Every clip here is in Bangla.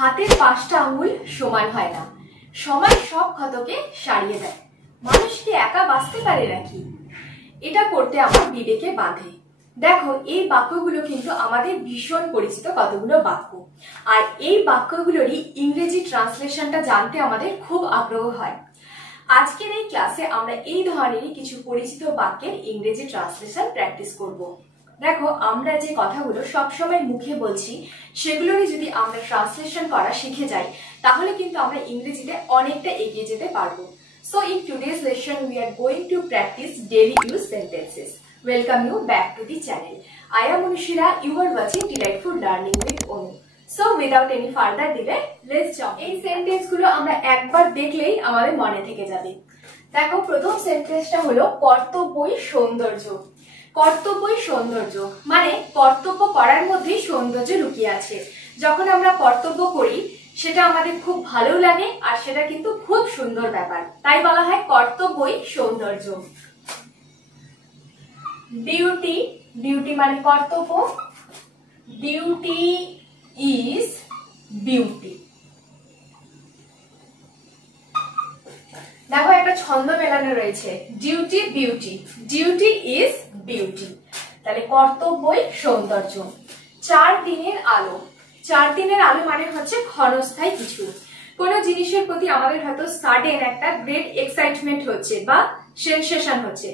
হাতের পাঁচটা আঙ্গুল সমান হয় না, সময় সব ক্ষতকে সারিয়ে দেয়। মানুষ কি একা বাঁচতে পারে নাকি? এটা করতে আমার বিবেকে বাঁধে। দেখো, এই বাক্যগুলো কিন্তু আমাদের ভীষণ পরিচিত কতগুলো বাক্য, আর এই বাক্যগুলোরই ইংরেজি ট্রান্সলেশনটা জানতে আমাদের খুব আগ্রহ হয়। আজকের এই ক্লাসে আমরা এই ধরনেরই কিছু পরিচিত বাক্যের ইংরেজি ট্রান্সলেশন প্র্যাকটিস করব। দেখো, আমরা যে কথাগুলো সবসময় মুখে বলছি সেগুলোরই যদি আমরা ট্রান্সলেশন করা শিখে যাই, তাহলে কিন্তু আমরা ইংরেজিতে অনেকটা এগিয়ে যেতে পারবো। So in today's lesson we are going to practice daily use sentences. Welcome you back to the channel. I am Anushira. You are watching Delightful Learning with Onu. So without any further delay, let's jump. এই সেন্টেন্স গুলো আমরা একবার দেখলেই আমাদের মনে থেকে যাবে। দেখো, প্রথম সেন্টেন্সটা হলো কর্তব্যই সৌন্দর্য। কর্তব্যই সৌন্দর্য মানে কর্তব্য করার মধ্যেই সৌন্দর্য লুকিয়ে আছে। যখন আমরা কর্তব্য করি সেটা আমাদের খুব ভালো লাগে, আর সেটা কিন্তু খুব সুন্দর ব্যাপার, তাই বলা হয় কর্তব্যই সৌন্দর্য। ডিউটি, ডিউটি মানে কর্তব্য। Duty is beauty. দেখো, একটা ছন্দ মেলানো রয়েছে, duty beauty, duty is beauty. তাহলে কর্তব্যই সৌন্দর্য। 4 দিনের আলো। 4 দিনের আলো মানে হচ্ছে ক্ষণস্থায়ী কিছু। কোনো জিনিসের প্রতি আমাদের হয়তো সাডেন একটা গ্রেট এক্সাইটমেন্ট হচ্ছে বা সেনসেশন হচ্ছে,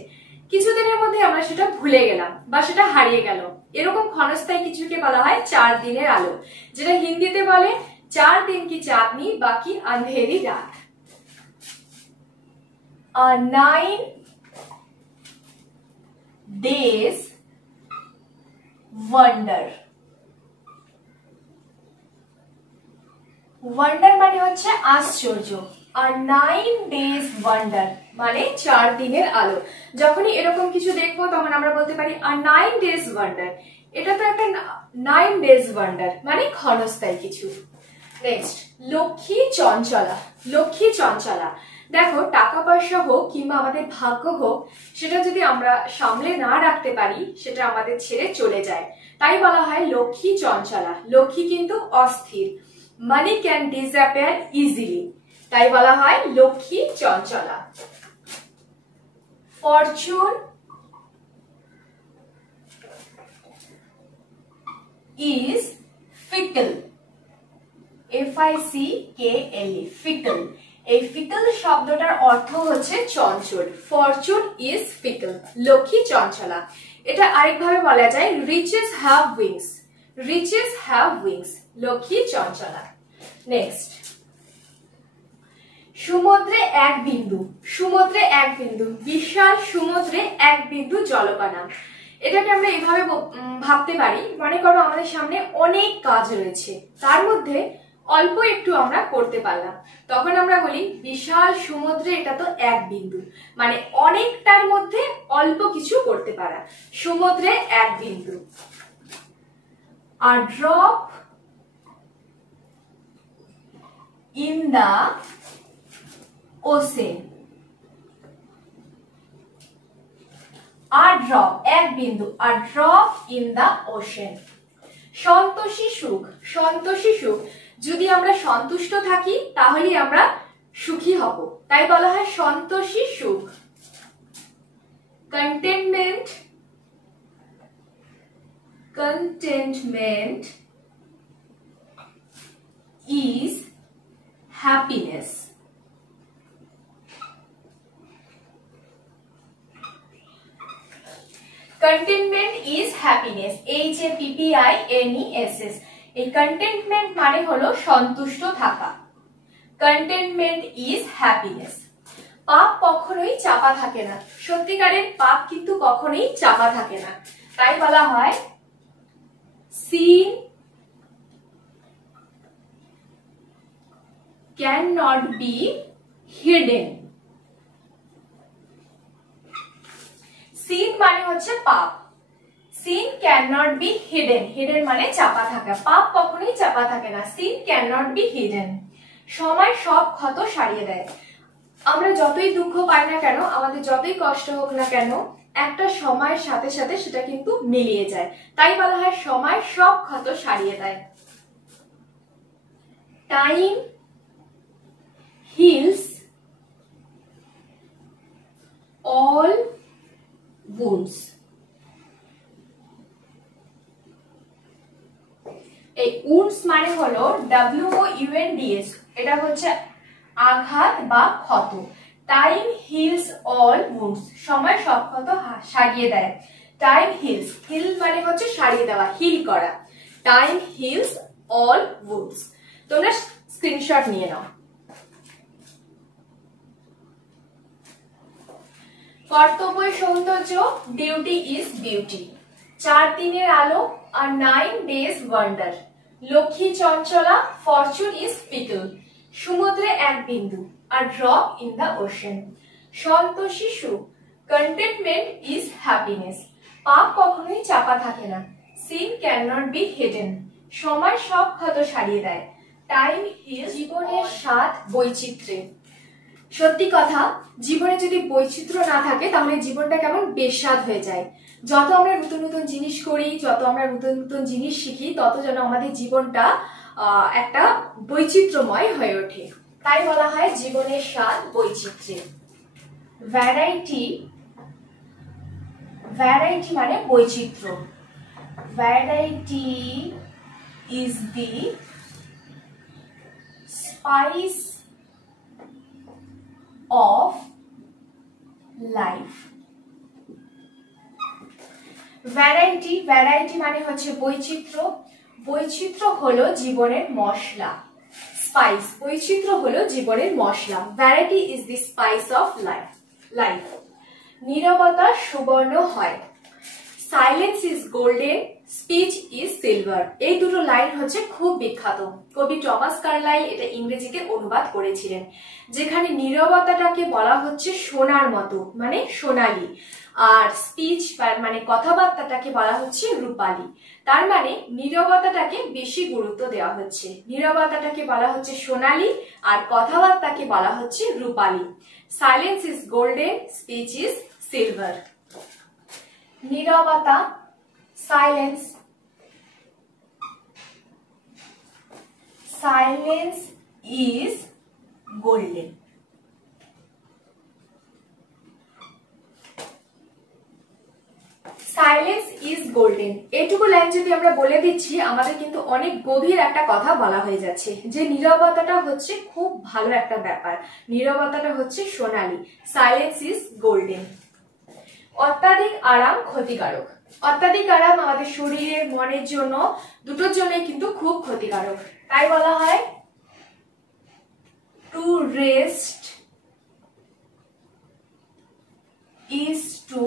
কিছুদিনের মধ্যে আমরা সেটা ভুলে গেলাম বা সেটা হারিয়ে গেল, এরকম ক্ষণস্থায়ী কিছুকে বলা হয় 4 দিনের আলো, যেটা হিন্দিতে বলে 4 দিন কি চাঁদনি বাকি আন্ধেরি রাত। 9 days wonder। ওয়ান্ডার মানে হচ্ছে আশ্চর্য, আর 9 days wonder মানে 4 দিনের আলো। যখনই এরকম কিছু দেখবো তখন আমরা বলতে পারি আর 9 days wonder। এটা তো একটা 9 days wonder মানে ক্ষণস্থায়ী কিছু। নেক্সট, লক্ষ্মী চঞ্চলা। লক্ষ্মী চঞ্চলা। দেখো, টাকা পয়সা হোক কিংবা আমাদের ভাগ্য হোক, সেটা যদি আমরা সামলে না রাখতে পারি সেটা আমাদের ছেড়ে চলে যায়, তাই বলা হয় লক্ষ্মী চঞ্চলা। লক্ষ্মী কিন্তু অস্থির, মানি ক্যান ডিসঅ্যাপিয়ার ইজিলি, তাই বলা হয় লক্ষ্মী চঞ্চলা। Fortune is fickle. FICKLE, fickle. এই ফিকল শব্দটার অর্থ হচ্ছে চঞ্চল। ফরচুন ইজ ফিকল, লক্ষ্মী চঞ্চলা। এটা আরেকভাবে বলা যায় riches have wings. Riches have wings, Lakshmi চঞ্চলা। নেক্সট, সমুদ্রে এক বিন্দু। সমুদ্রে এক বিন্দু, বিশাল সমুদ্রে এক বিন্দু জলকণা। এটাকে আমরা এইভাবে ভাবতে পারি, মনে করো আমাদের সামনে অনেক কাজ রয়েছে, তার মধ্যে অল্প একটু আমরা করতে পারলাম, তখন আমরা বলি বিশাল সমুদ্রে এটা তো এক বিন্দু, মানে অনেকটার মধ্যে অল্প কিছু করতে পারা। সমুদ্রে এক বিন্দু। আর ড্রপ ইন দা ওশেন। আর ড্রপ এক বিন্দু, আর ড্রপ ইন দা ওশেন। সন্তোষী সুখ। সন্তোষী সুখ, যদি আমরা সন্তুষ্ট থাকি তাহলে আমরা সুখী হব, তাই বলা হয় সন্তোষী সুখ। Containment, contentment is happiness। contentment is happiness, HAPPINESS। এই contentment মানে হলো সন্তুষ্ট থাকা। contentment is happiness। পাপ কখনোই চাপা থাকে না। সত্যিকারের পাপ কিন্তু কখনোই চাপা থাকে না, তাই বলা হয় sin cannot be hidden। sin মানে হচ্ছে পাপ, sin cannot be hidden। hidden মানে চাপা থাকা, পাপ কখনোই চাপা থাকে না। sin cannot be hidden। সময় সব ক্ষত সারিয়ে দেয়। আমরা যতই দুঃখ পাই না কেন, আমাদের যতই কষ্ট হোক না কেন, একটা সময়ের সাথে সাথে সেটা কিন্তু মিলিয়ে যায়, তাই বলা হয় সময় সব ক্ষত সারিয়ে দেয়। Time hills all wounds। এই wounds মানে হলো WOUNDS, এটা হচ্ছে আঘাত বা ক্ষত। টাইম হিলস অল wounds, সময় সব ক্ষত সারিয়ে দেয়। টাইম হিলস, হিল মানে হচ্ছে সারিয়ে দেওয়া, হিল করা। Time hills all wounds। তোমরা স্ক্রিনশট নিয়ে নাও। কর্তব্য সৌন্দর্য, ডিউটি ইজ বিউটি। 4 দিনের আলো আর 9 days ওয়ান্ডার। লক্ষ্মী চঞ্চলা, ফরচুন ইজ পিকল। সমুদ্রে এক বিন্দু, আর ড্রপ ইন দ্য ওশেন। শান্ত শিশু, কন্টেন্টমেন্ট ইজ হ্যাপিনেস। পাপ কখনোই চাপা থাকে না। Sin can not be hidden. সময় সব ক্ষত সারিয়ে দেয়। Time heals. জীবনের স্বাদ বৈচিত্র্যে। সত্যি কথা, জীবনে যদি বৈচিত্র্য না থাকে তাহলে জীবনটা কেমন বেস্বাদ হয়ে যায়। যত আমরা নতুন নতুন জিনিস করি, যত আমরা নতুন নতুন জিনিস শিখি, তত যেন আমাদের জীবনটা একটা বৈচিত্র্যময় হয়ে ওঠে। তাই বলা হয় জীবনের স্বাদ বৈচিত্র্যে। ভ্যারাইটি, ভ্যারাইটি মানে বৈচিত্র্য। Variety is the spice of life। Variety, variety মানে হচ্ছে বৈচিত্র্য। বৈচিত্র্য হলো জীবনের মশলা। স্পাইস, বৈচিত্র্য হলো জীবনের মশলা। Variety is the spice of life. নীরবতা সুবর্ণ হয়। Silence is golden, speech is silver. এই দুটো লাইন হচ্ছে খুব বিখ্যাত। কবি টমাস কার্লাইল এটা ইংরেজিতে অনুবাদ করেছিলেন, যেখানে নীরবতাটাকে বলা হচ্ছে সোনার মতো, মানে সোনালী, আর স্পিচ মানে কথাবার্তাটাকে বলা হচ্ছে রূপালী। তার মানে নীরবতাটাকে বেশি গুরুত্ব দেওয়া হচ্ছে। নীরবতাটাকে বলা হচ্ছে সোনালী আর কথাবার্তাকে বলা হচ্ছে রূপালী। Silence is golden, speech is silver. নীরবতা, silence. Silence is golden. Silence is golden। এটুকু লাইন যদি আমরা বলে দিচ্ছি, আমাদের কিন্তু অনেক গভীর একটা কথা বলা হয়ে যাচ্ছে, যে নীরবতাটা হচ্ছে খুব ভালো একটা ব্যাপার। নীরবতাটা হচ্ছে সোনালী। Silence is golden। অত্যাধিক আরাম ক্ষতিকারক। অত্যাধিক আরাম আমাদের শরীরের, মনের জন্য, দুটোর জন্যই কিন্তু খুব ক্ষতিকারক। তাই বলা হয় to rest is to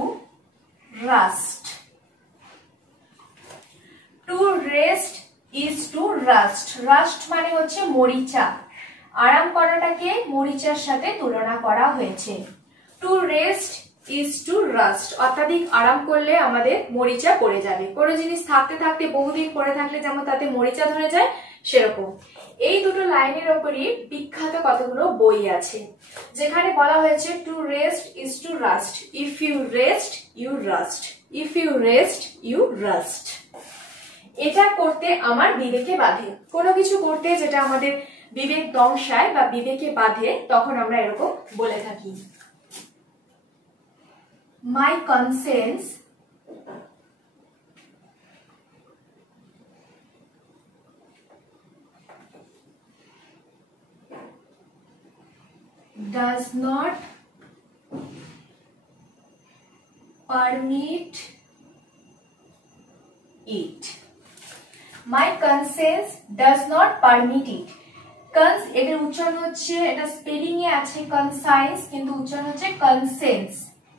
rust. To rest is to rust. Rust মানে হচ্ছে মরিচা। আরাম করাটাকে মরিচার সাথে তুলনা করা হয়েছে। To rest is to rust. অত্যাধিক আরাম করলে আমাদের মরিচা পড়ে যাবে। কোনো জিনিস থাকতে থাকতে বহুদিন পরে থাকলে যেমন তাতে মরিচা ধরে যায়, সেরকম। এই দুটো লাইনের ওপরই বিখ্যাত কতগুলো বই আছে, যেখানে বলা হয়েছে to rest is to rust. If you rest you rust. If you rest you rust. এটা করতে আমার বিবেকে বাধে। কোনো কিছু করতে যেটা আমাদের বিবেক দংশায় বা বিবেকে বাধে, তখন আমরা এরকম বলে থাকি। My conscience does not permit it. My conscience does not permit it. এটার উচ্চারণ হচ্ছে, এটা স্পেলিং এ আছে কনসাইন্স, কিন্তু উচ্চারণ হচ্ছে কনসেন্স।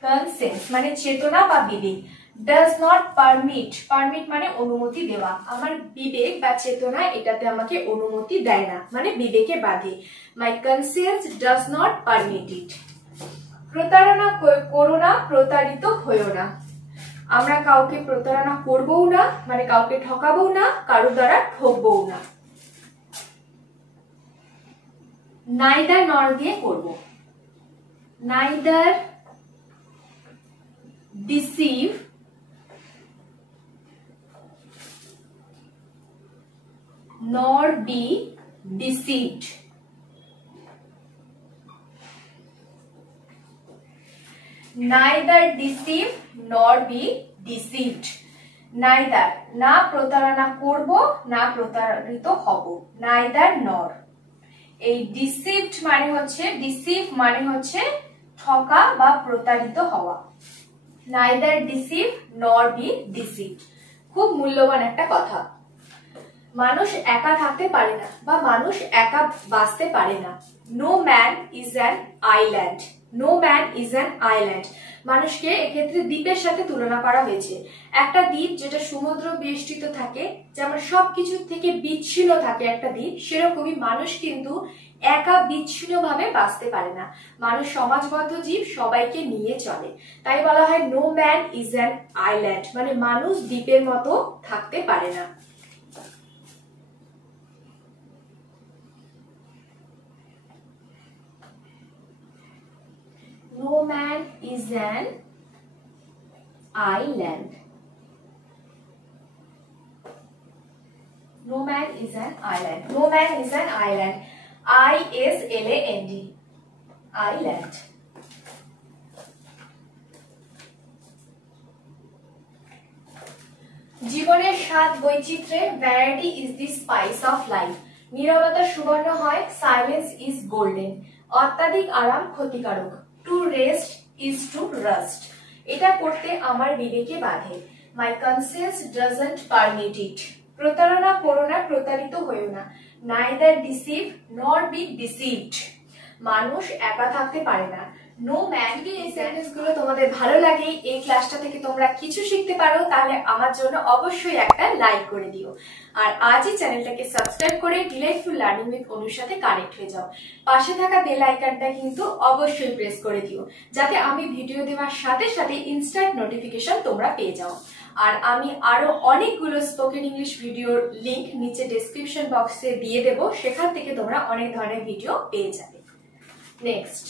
কনসেন্স মানে চেতনা বা বিবেক। ডাজ নট পারমিট, পারমিট মানে অনুমতি দেওয়া। আমার বিবেক বা চেতনা এটাতে আমাকে অনুমতি দেয় না, মানে বিবেকে বাধে। My conscience does not permit it. প্রতারণা করো না, প্রতারিত হইও না। আমরা কাউকে প্রতারণা করবও না, মানে কাউকে ঠকাবও না, কারো দ্বারা ঠকবও না। নাইদার নর দিয়ে করব। Neither deceive nor be deceived. Neither deceive nor be deceived. Neither না প্রতারণা করব না প্রতারিত হব, neither nor। এই deceived মানে হচ্ছে, deceive মানে হচ্ছে ঠকা বা প্রতারিত হওয়া। neither deceive nor be deceived, খুব মূল্যবান একটা কথা। মানুষ একা থাকতে পারে না বা মানুষ একা বাঁচতে পারে না। No man is an island. No man is an island. মানুষকে এক্ষেত্রে দ্বীপের সাথে তুলনা করা হয়েছে। একটা দ্বীপ যেটা সমুদ্র বেষ্টিত থাকে, যেমন সবকিছু থেকে বিচ্ছিন্ন থাকে একটা দ্বীপ, সেরকমই মানুষ কিন্তু একা বিচ্ছিন্নভাবে বাঁচতে পারে না। মানুষ সমাজবদ্ধ জীব, সবাইকে নিয়ে চলে। তাই বলা হয় no man is an island, মানে মানুষ দ্বীপের মতো থাকতে পারে না। No man is an island. No man is an island. No man is an island. I-S-L-A-N-D. Island. জীবনের স্বাদ বৈচিত্র্যে, variety is the spice of life. নীরবতা সুবর্ণ হয়, সাইলেন্স ইজ গোল্ডেন। অত্যাধিক আরাম ক্ষতিকারক, to rest is to rust. এটা করতে আমার বিবেকে বাধে, my conscience doesn't permit it. প্রতারণা করো না, প্রতারিত হইও না, neither deceive nor be deceived. মানুষ একা থাকতে পারে না। No man. এই সেন্টেন্স গুলো তোমাদের ভালো লাগে, এই ক্লাসটা থেকে তোমরা কিছু শিখতে পারো, তাহলে আমার জন্য অবশ্যই একটা লাইক করে দিও। আর আজই চ্যানেলটাকে সাবস্ক্রাইব করে ডিলাইটফুল লার্নিং উইথ অনুর সাথে কানেক্ট হয়ে যাও। পাশে থাকা বেল আইকনটা কিন্তু অবশ্যই প্রেস করে দিও, যাতে আমি ভিডিও দেওয়ার সাথে সাথে ইনস্ট্যান্ট নোটিফিকেশন তোমরা পেয়ে যাও। আর আমি আরো অনেকগুলো স্পোকেন ইংলিশ ভিডিওর লিংক নিচে ডেসক্রিপশন বক্সে দিয়ে দেব, সেখান থেকে তোমরা অনেক ধরনের ভিডিও পেয়ে যাবে। নেক্সট,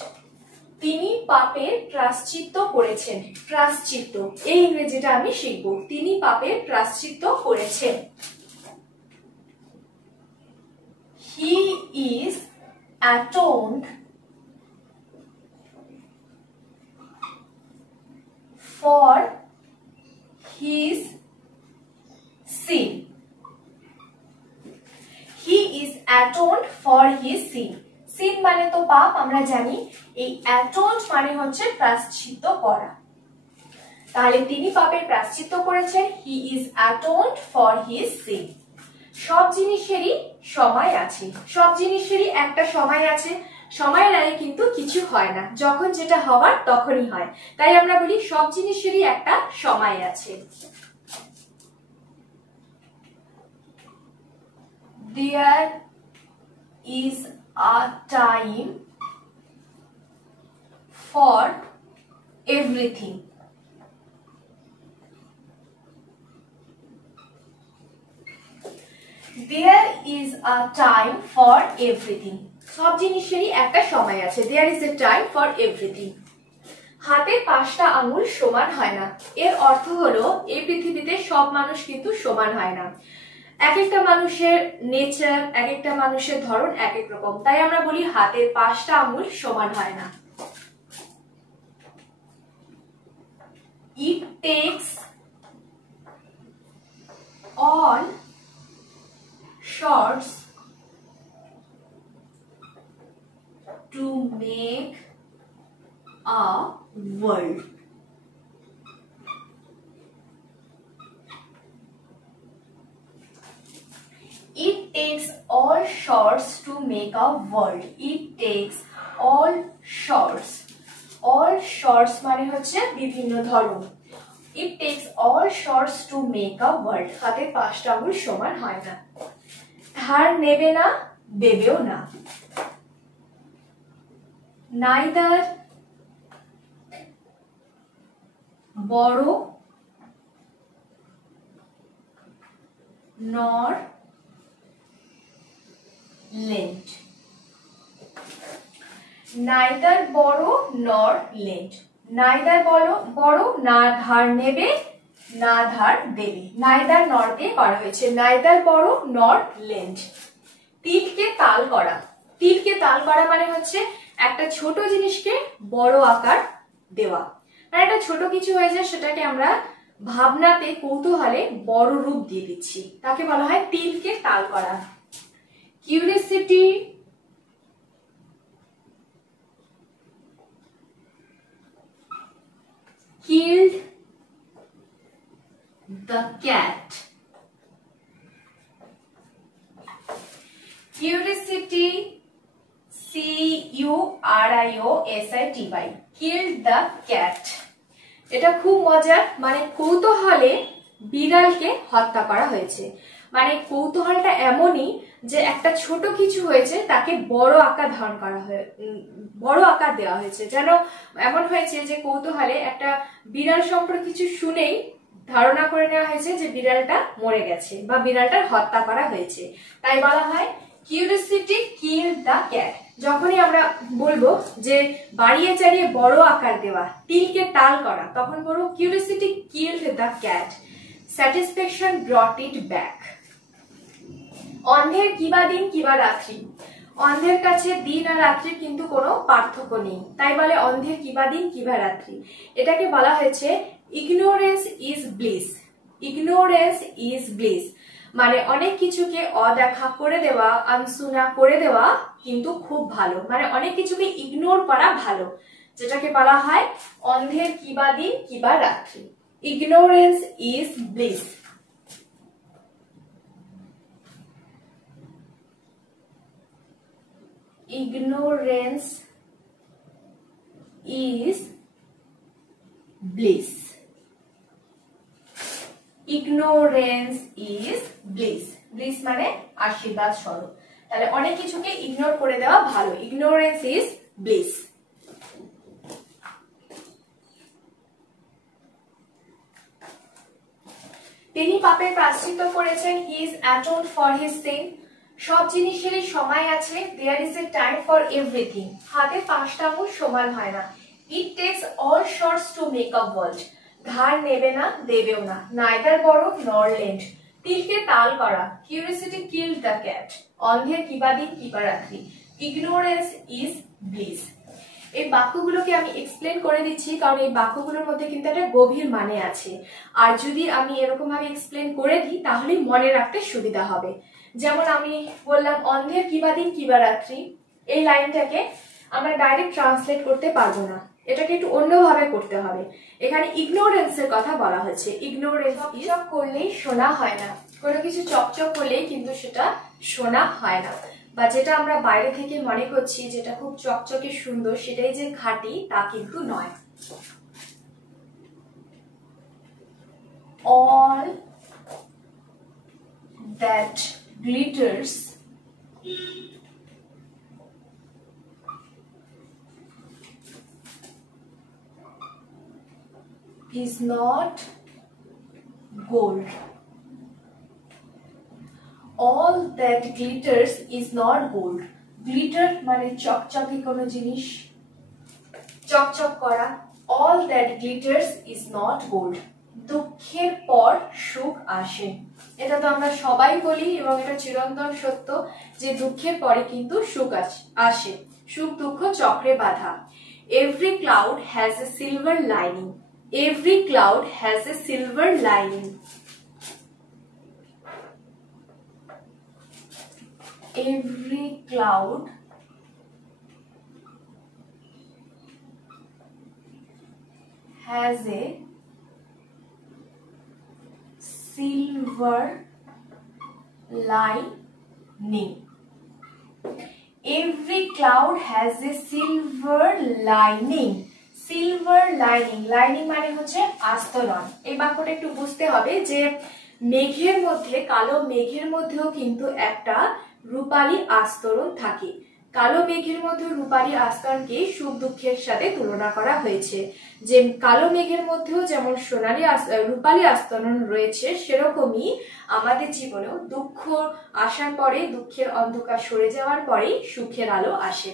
তিনি পাপের প্রায়শ্চিত্ত করেছেন। প্রায়শ্চিত্ত এই ইংরেজিটা আমি শিখব। তিনি পাপের প্রায়শ্চিত্ত করেছেন। He is atoned for his sin. He is atoned for his sin. Sin মানে তো পাপ, আমরা জানি। এই অ্যাটোন্ড মানে হচ্ছে প্রায়শ্চিত্ত করা। তাহলে তিনি পাপের প্রায়শ্চিত্ত করেছেন, he is atoned for his sin. সব জিনিসেরই সময় আছে, সব জিনিসেরই একটা সময় আছে। সময়ের আগে কিন্তু কিছু হয় না, যখন যেটা হওয়ার তখনই হয়। তাই আমরা বলি সব জিনিসেরই একটা সময় আছে। There is a time for everything. There is a time for everything. সব জিনিসেরই একটা সময় আছে। There is a time for everything. হাতে 5টা আঙুল সমান হয় না। এর অর্থ হলো এই পৃথিবীতে সব মানুষ কিন্তু সমান হয় না। এক একটা মানুষের নেচার, এক একটা মানুষের ধরন এক এক রকম। তাই আমরা বলি হাতের 5টা আঙুল সমান হয় না। It takes all sorts to make a world. It takes all sorts to make a world. It takes all sorts. All sorts মানে হচ্ছে বিভিন্ন ধরন। It takes all sorts to make a world. হাতে 5টা আঙুল সমান হয় না। ধার নেবে না, দেবেও না। Neither borrow nor lend. Neither borrow nor lend. Neither borrow না ধার নেবে না ধার দেবে। Neither nor দিয়ে করা হয়েছে। Neither borrow nor lend. তিলকে তাল করা। তিলকে তাল করা মানে হচ্ছে একটা ছোট জিনিসকে বড় আকার দেওয়া, মানে একটা ছোট কিছু হয়ে যায় সেটাকে আমরা ভাবনাতে কৌতূহলে বড় রূপ দিয়ে দিচ্ছি, তাকে বলা হয় তিলকে তাল করা। Curiosity killed the cat. Curiosity, C-U-R-I-O-S-I-T-Y, killed the cat. এটা খুব মজার, মানে কৌতূহলে বিড়ালকে হত্যা করা হয়েছে। মানে কৌতূহলটা এমনই যে একটা ছোট কিছু হয়েছে তাকে বড় আকার ধারণ করা হয়, বড় আকার দেওয়া হয়েছে। যেন এমন হয়েছে যে কৌতূহলে একটা বিড়াল সম্পর্কে কিছু শুনেই ধারণা করে নেওয়া হয়েছে যে বিড়ালটা মরে গেছে বা বিড়ালটার হত্যা করা হয়েছে, তাই বলা হয় কিউরিওসিটি কিলড দ্য ক্যাট। যখনই আমরা বলবো যে বাড়িয়ে চাড়িয়ে বড় আকার দেওয়া, তিলকে তাল করা, তখন বলবো curiosity killed the cat, satisfaction ব্রট it back. অন্ধের কিবা দিন কিবা রাত্রি। অন্ধের কাছে দিন আর রাত্রির কিন্তু কোনো পার্থক্য নেই, তাই বলে অন্ধের কিবা দিন কিবা রাত্রি। এটাকে বলা হয়েছে ignorance is bliss. Ignorance is bliss মানে অনেক কিছুকে অদেখা করে দেওয়া, আনসুনা করে দেওয়া কিন্তু খুব ভালো, মানে অনেক কিছুকে ইগনোর করা ভালো, যেটাকে বলা হয় অন্ধের কিবা দিন কিবা রাত্রি। Ignorance is bliss. Ignorance is bliss. Ignorance is bliss. Bliss মানে আশীর্বাদ স্বরূপ। তাহলে অনেক কিছুকে ইগনোর করে দেওয়া ভালো। Ignorance is bliss. তিনি পাপের প্রায়শ্চিত্ত করেছেন, he is atoned for his sin. সব জিনিসেরই সময় আছে, there is a time for everything. হাতে 5টা আঙুল সমান হয় না। it takes all shots to make a world. ধার নেবে না, দেবেও না, neither borrow nor lend. তিলকে তাল করা, curiosity killed the cat. অন্ধের কিবা দিন কিবা রাত্রি, ignorance is bliss. এই বাক্যগুলোকে আমি এক্সপ্লেন করে দিচ্ছি কারণ এই বাক্যগুলোর মধ্যে কিন্তু একটা গভীর মানে আছে, আর যদি আমি এরকম ভাবে এক্সপ্লেন করে দিই তাহলে মনে রাখতে সুবিধা হবে। যেমন আমি বললাম অন্ধের কিবা দিন কিবা রাত্রি, এই লাইনটাকে আমরা ডাইরেক্ট ট্রান্সলেট করতে পারবো না, এটাকে একটু অন্যভাবে করতে হবে। এখানে ইগনোরেন্সের কথা বলা হয়েছে। ইগনোরেন্স চকচক করলেই শোনা হয় না, কোনো কিছু চকচক করলেই কিন্তু সেটা শোনা হয় না, বা যেটা আমরা বাইরে থেকে মনে করছি যেটা খুব চকচকে সুন্দর সেটাই যে খাঁটি তা কিন্তু নয়। All that glitters is not gold. All that glitters is not gold. Glitter মানে চকচকে কোনো জিনিস, চকচক করা। All that glitters is not gold. দুঃখের পর সুখ আসে, এটা তো আমরা সবাই বলি এবং এটা চিরন্তন সত্য যে দুঃখের পরে কিন্তু সুখ আসে। সুখ দুঃখ চক্রে বাঁধা। Every cloud has a silver lining. Every cloud has a silver lining. Every cloud has a silver lining. Every cloud has a silver lining. Silver lining. Lining মানে হচ্ছে আস্তরণ। এই বাক্যটা একটু বুঝতে হবে যে মেঘের মধ্যে, কালো মেঘের মধ্যেও কিন্তু একটা রূপালী আস্তরণ থাকে। কালো মেঘের মধ্যে রূপালী আস্তরণকে সুখ দুঃখের সাথে তুলনা করা হয়েছে, যে কালো মেঘের মধ্যেও যেমন সোনালী রূপালী আস্তরণ রয়েছে, সেরকমই আমাদের জীবনেও দুঃখ আসার পরে, দুঃখের অন্ধকার সরে যাওয়ার পরেই সুখের আলো আসে।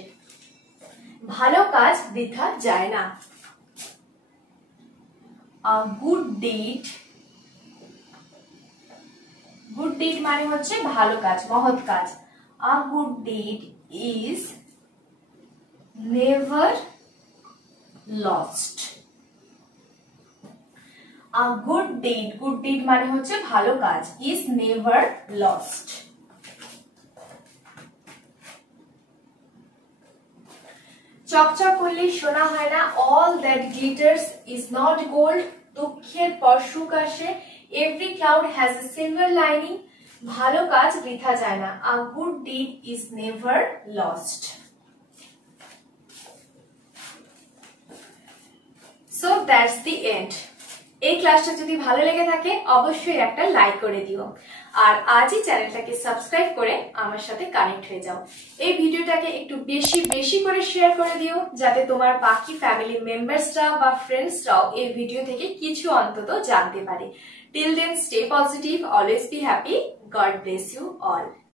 ভালো কাজ বৃথা যায় না। A good deed, good deed মানে হচ্ছে ভালো কাজ, মহৎ কাজ। A good deed is never lost. A good deed মানে হচ্ছে ভালো কাজ, is never lost. চকচক করলে সোনা হয় না, all that glitters is not gold. দুঃখের পর সুখ আসে, every cloud has a silver lining. ভালো কাজ বৃথা যায় না, a good deed is never lost. So that's the end. এই ক্লাসটা যদি ভালো লেগে থাকে অবশ্যই একটা লাইক করে দিও, আর আজই চ্যানেলটাকে সাবস্ক্রাইব করে আমার সাথে কানেক্ট হয়ে যাও। এই ভিডিওটাকে একটু বেশি বেশি করে শেয়ার করে দিও, যাতে তোমার বাকি ফ্যামিলি মেম্বার্সরা বা ফ্রেন্ডসরাও এই ভিডিও থেকে কিছু অন্তত জানতে পারে। Till then, stay positive, always be happy, God bless you all.